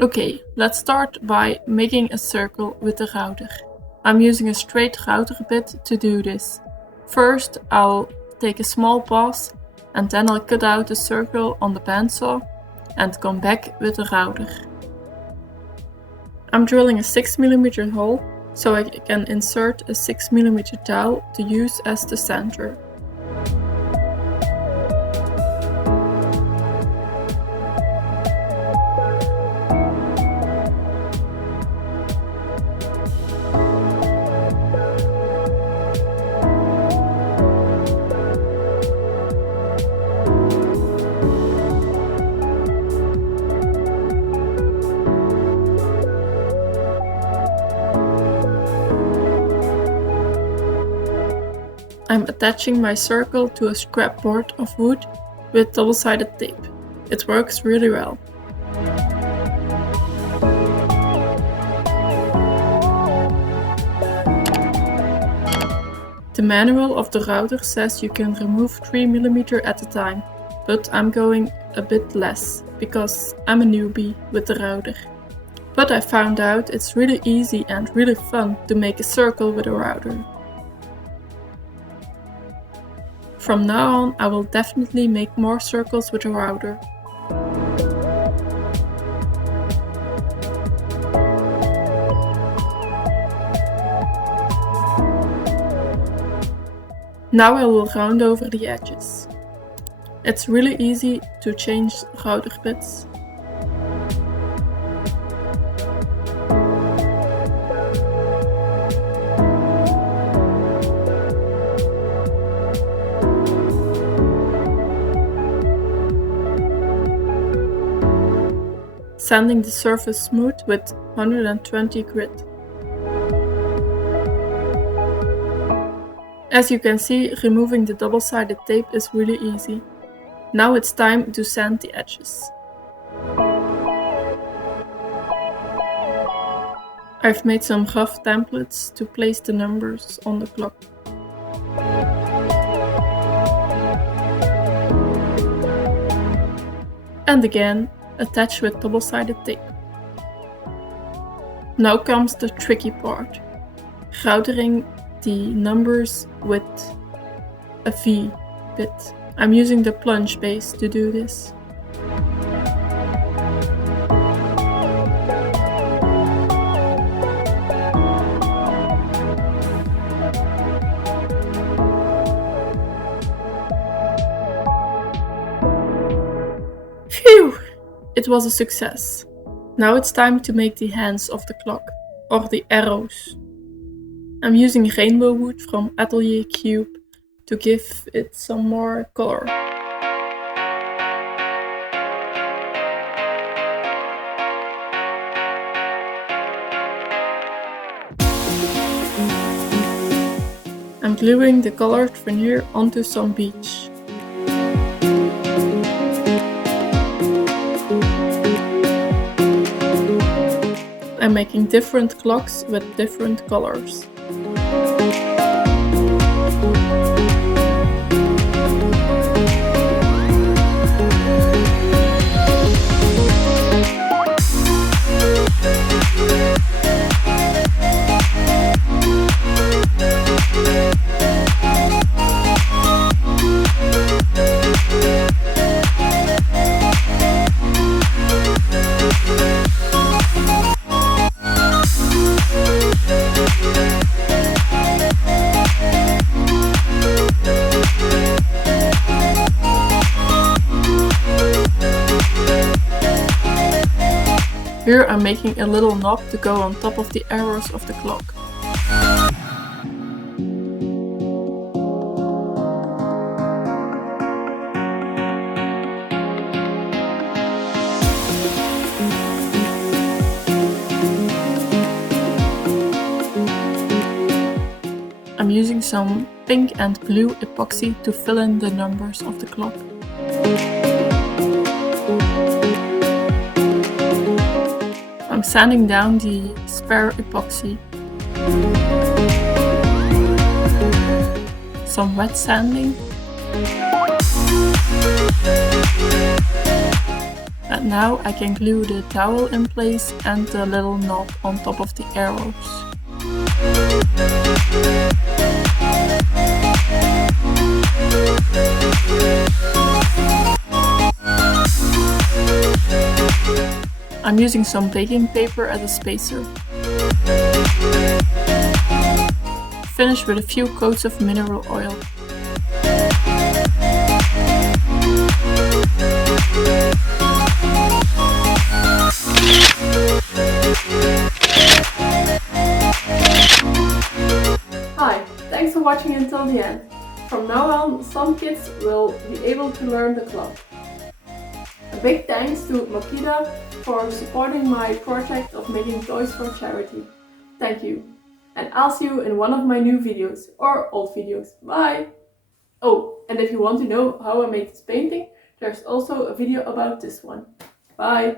Okay, let's start by making a circle with the router. I'm using a straight router bit to do this. First, I'll take a small pass and then I'll cut out a circle on the bandsaw and come back with the router. I'm drilling a 6mm hole so I can insert a 6mm dowel to use as the center. I'm attaching my circle to a scrap board of wood with double-sided tape. It works really well. The manual of the router says you can remove 3mm at a time, but I'm going a bit less because I'm a newbie with the router. But I found out it's really easy and really fun to make a circle with a router. From now on, I will definitely make more circles with a router. Now I will round over the edges. It's really easy to change router bits. Sanding the surface smooth with 120 grit. As you can see, removing the double-sided tape is really easy. Now it's time to sand the edges. I've made some rough templates to place the numbers on the clock. And again, attach with double-sided tape. Now comes the tricky part, routering the numbers with a V bit. I'm using the plunge base to do this. Phew! It was a success. Now it's time to make the hands of the clock, or the arrows. I'm using rainbow wood from Atelier Cube to give it some more color. I'm gluing the colored veneer onto some beach. I'm making different clocks with different colors. Here I'm making a little knob to go on top of the arrows of the clock. I'm using some pink and blue epoxy to fill in the numbers of the clock. I'm sanding down the spare epoxy. Some wet sanding. And Now I can glue the towel in place and the little knob on top of the arrows. I'm using some baking paper as a spacer. Finish with a few coats of mineral oil. Hi, thanks for watching until the end. From now on, some kids will be able to learn the club. A big thanks to Makita for supporting my project of making toys for charity. Thank you. And I'll see you in one of my new videos or old videos. Bye! Oh, and if you want to know how I made this painting, there's also a video about this one. Bye!